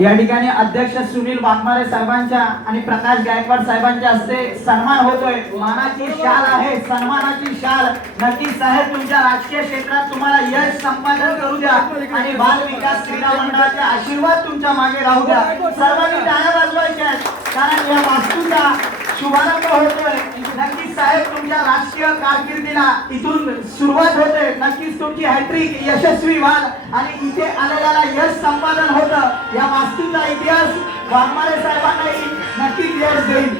या ठिकाणी अध्यक्ष सुनील वाघमारे साहेबांच्या आणि प्रकाश गायकवाड साहेबांच्या हस्ते सन्मान होतोय। मानाची शाल आहे, सन्मानाची शाल। नक्की साहेब तुमच्या राजकीय क्षेत्रात तुम्हाला यश संपादन करू द्या आणि बाल विकास क्रीडा मंडळाचे आशीर्वाद तुमच्या मागे राहू द्या। सर्वांनी टाळ्या वाजवायच्या आहेत कारण या वास्तूचा शुभारंभ होतोय। नक्की साहेब तुमच्या राजकीय कारकिर्दीला इथून सुरुवात होते। नक्कीच तुमची हॅट्रिक यशस्वी व्हाल आणि इथे आलेल्याला यश संपादन होतं। या वास्तूचा इतिहास वाघमारे साहेबांनाही नक्कीच यश देईल।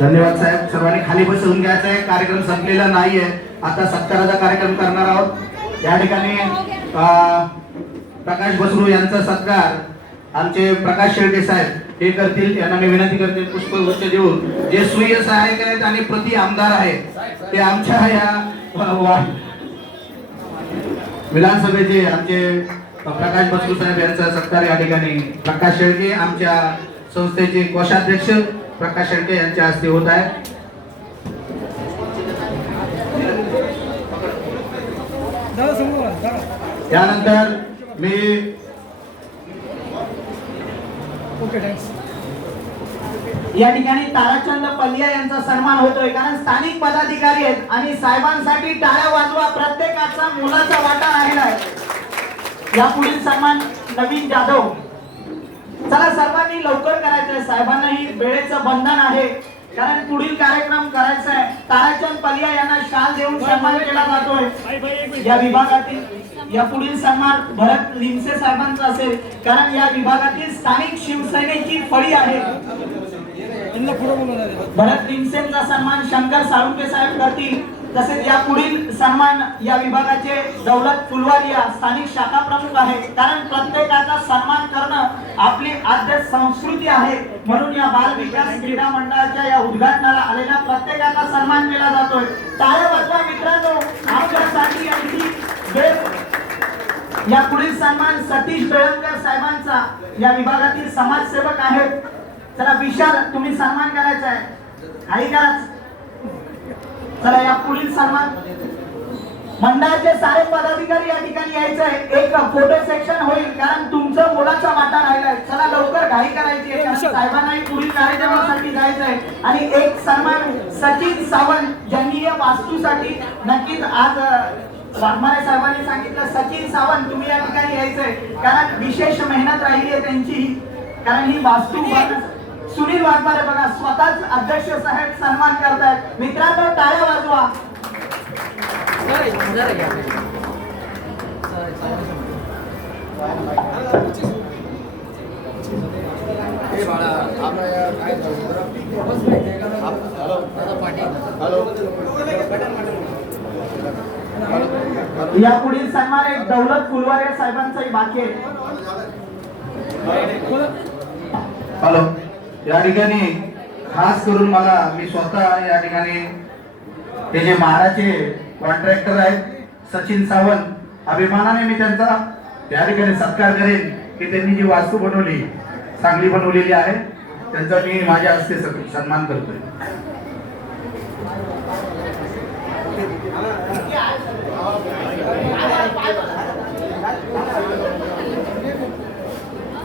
धन्यवाद साहेब। सर्वांनी खाली बसून घ्यायचं आहे, कार्यक्रम संपलेला नाहीये। आता सत्काराचा कार्यक्रम करणार आहोत। या ठिकाणी प्रकाश बसरू यांचा सत्कार आमचे प्रकाश शेळके साहेब हे करतील। त्यांना मी विनंती करते पुष्पगुच्छ देऊन। जे सुय सहायक आहेत आणि प्रति आमदार आहेत ते आमच्या या विधानसभेचे आमचे प्रकाश बसरू साहेब यांचा सत्कार या ठिकाणी प्रकाश शेळके आमच्या संस्थेचे कोषाध्यक्ष प्रकाश शेळके यांच्या हस्ते होत आहे। त्यानंतर मी या ठिकाणी ताराचंद पल्लिया यांचा सन्मान होतोय कारण स्थानिक पदाधिकारी आहेत आणि साहेबांसाठी टाळ्या वाजवा। प्रत्येकाचा मोलाचा वाटा राहिला आहे। या पुढील सन्मान नवीन जाधव। चला सर्वांनी लवकर करायचंय, साहेबांनाही वेळेचं बंधन आहे कारण पुढील कार्यक्रम करायचा आहे। ताराचंद पल्लिया यांना शाल देऊन सन्मान केला जातोय। या विभागातील या पुढील सन्मान भरत लिमसे साहेबांचा असेल कारण या विभागातील स्थानिक शिवसेनेची फळी आहे। भरत लिमसेंचा सन्मान शंकर साळुंके साहेब करतील। तसेच या पुढील सन्मान या विभागाचे दौलत फुलवालिया स्थानिक शाखा प्रमुख आहे कारण प्रत्येकाचा सन्मान करणं आपली आद्य संस्कृती आहे। म्हणून या बाल विकास क्रीडा मंडळाच्या या उद्घाटनाला आलेल्या प्रत्येकाचा सन्मान केला जातोय। टाळ्या वाजवा मित्रांनो आमच्यासाठी आणखी या पुढील सन्मान सतीश बेळंकर साहेबांचा या विभागातील समाजसेवक आहेत। चला विशाल तुम्ही सन्मान करायचा आहे, काही करा। चला या पुढील सन्मान मंडळाचे सारे पदाधिकारी या ठिकाणी यायचं आहे। एक फोटो सेक्शन होईल कारण तुमचं मोलाचा वाटा राहिलाय। चला लवकर घाई करायची आहे कारण साहेबांनाही पुढील कार्यक्रमासाठी जायचं आहे। आणि एक सन्मान सचिन सावंत ज्यांनी या वास्तूसाठी नक्कीच आज वाघमारे साहेबांनी सांगितलं सचिन सावंत तुम्ही या ठिकाणी यायचंय कारण विशेष मेहनत राहिली आहे त्यांची कारण ही वास्तू सुनील वाघमारे बघा स्वतःच अध्यक्ष साहेब सन्मान करतायत। मित्रांनो टाळ्या वाजवा। या पुढील सन्मान एक दौलत फुलवारे साहेबांचाही बाकी आहे। हॅलो, या ठिकाणी खास करून मी स्वतः या ठिकाणी ते जे महाराचे कॉन्ट्रॅक्टर आहेत सचिन सावंत अभिमानाने मी त्यांचा या ठिकाणी सत्कार करेन की त्यांनी जी वास्तू बनवली चांगली बनवलेली आहे त्यांचा मी माझ्या हस्ते सन्मान करतोय।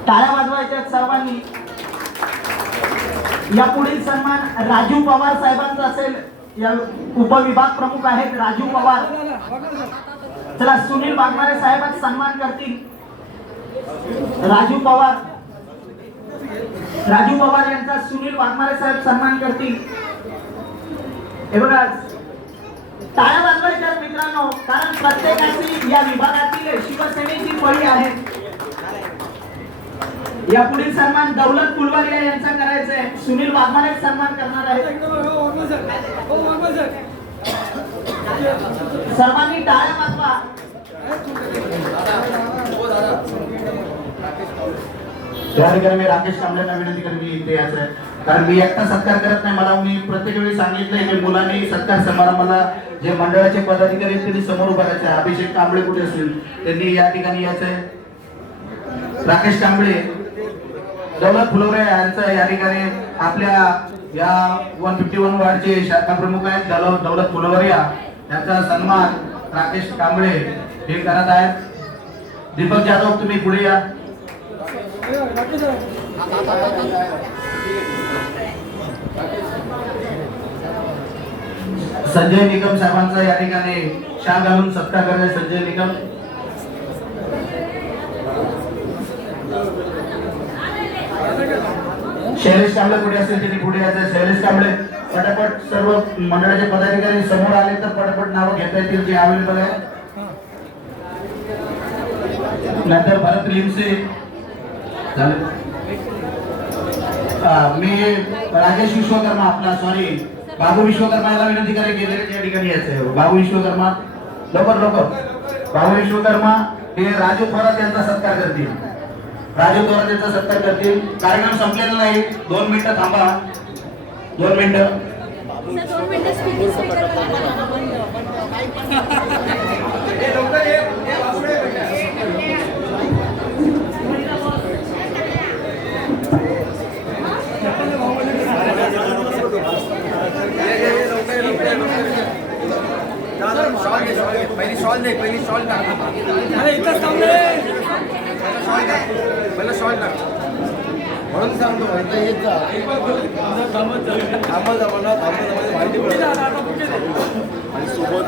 टाळ्या वाजवायच्या सर्वांनी। या पुढील सन्मान राजू पवार साहेबांचा असेल। या उपविभाग प्रमुख आहेत राजू पवार। चला सुनील वाघमारे साहेबांचा सन्मान करतील राजू पवार। राजू पवार यांचा सुनील वाघमारे साहेब सन्मान करतील। हे बघा टाळ्या वाजवायच्या मित्रांनो कारण प्रत्येकाची या विभागातील शिवसेनेची फळी आहे। या पुढील सन्मान दौलत फुलवालिया यांचा करायचा आहे। सुनील वाघमारे सन्मान करणार आहेत। सर्वांनी टाळ्या वाजवा। त्या ठिकाणी मी राकेश कांबळेंना विनंती करेन की इथे यायचं आहे कारण मी एकटा सत्कार करत नाही। मला मी प्रत्येक वेळी सांगितलंय की मुलांनी सत्कार समारंभाला जे मंडळाचे पदाधिकारी आहेत त्यांनी समोर उभं राहायचं आहे। अभिषेक कांबळे कुठे असतील त्यांनी या ठिकाणी यायचं आहे। राकेश कांबळे दौलत फुलवरे यांचं या ठिकाणी आपल्या या 151 वार्डचे शाखा प्रमुख आहेत दौलत फुलवरिया, त्यांचा सन्मान राकेश कांबळे हे करत आहेत. दीपक जाधव तुम्ही पुढे या. संजय निकम साहेबांचा या ठिकाणी शाल घालून सत्कार करणे. संजय निकम. शैलेश कांबळे पुढे असेल त्यांनी पुढे यायचं. शैलेश कांबळे पटापट सर्व मंडळाचे पदाधिकारी समोर आले तर पटापट नावं घेता येतील जे अवेलेबल आहे. नंतर भरत लिमसे झाले. मी राजेश विश्वकर्मा आपला सॉरी बाबू विश्वकर्मा याला विनंती करायला गेले या ठिकाणी यायचं. बाबू विश्वकर्मा लवकर लवकर. बाबू विश्वकर्मा हे राजू थोरात यांचा सत्कार करतील. राजू थोरात यांचा सत्कार करतील. कार्यक्रम संपलेला नाही. 2 मिनिटं थांबा. 2 मिनिटं. पहिली शॉल दे. पहिली शॉल टाक. पहिला शॉल टाक म्हणून सांगतो. थांबत माहिती आणि सोबत